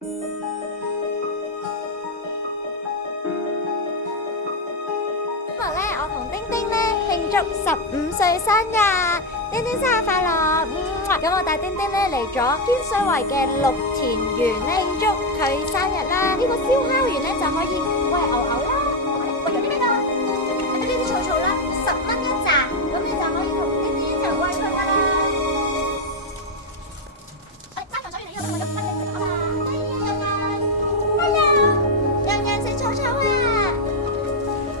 今日咧，我同丁丁咧慶祝15歲生日，丁丁生日快樂！咁我帶丁丁咧嚟咗天水圍嘅綠田園咧慶祝佢生日啦。呢個燒烤園咧就可以餵牛牛啦，餵咗啲咩㗎？呢啲草草啦，10蚊一紮，咁你就可以同丁丁一齊餵佢㗎啦。加上水你呢度，我哋乜嘢食好啦？Hello， 洋洋食草草啊！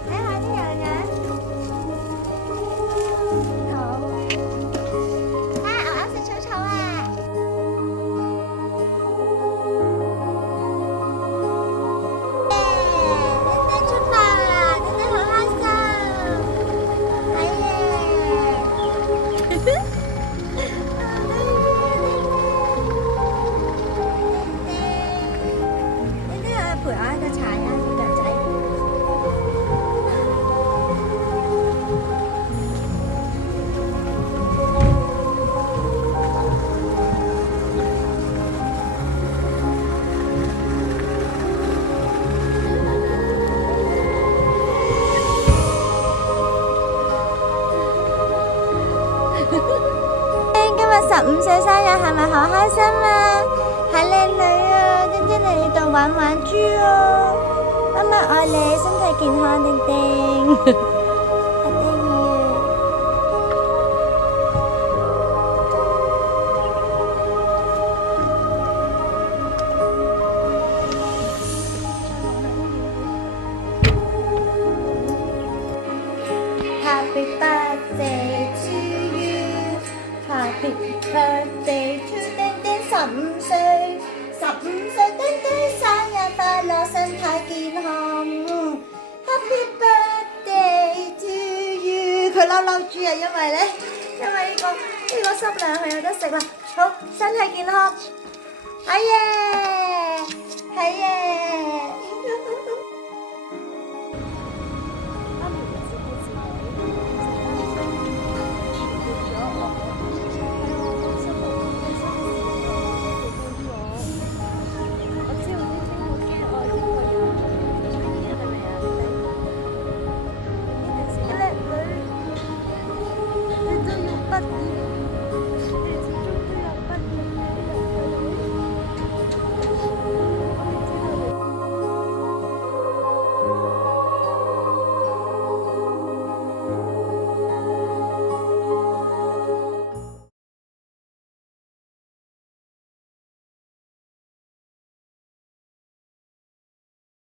睇下啲洋洋。好。牛牛食草草啊！丁丁出發啦！丁丁好開心。係耶！丁丁去陪我喺度踩啊，小強仔。今日15歲生日係咪好開心啊？係靚女啊！丁丁嚟呢度玩玩豬哦，媽媽愛你，身體健康，丁丁。好得意啊！Happy birthday to you，Happy birthday to 丁丁15歲，15歲丁丁生日快樂，身體健康。Happy birthday to you， 佢嬲嬲豬啊，因為呢個濕糧佢有得食啦。好，身體健康。係耶，係耶。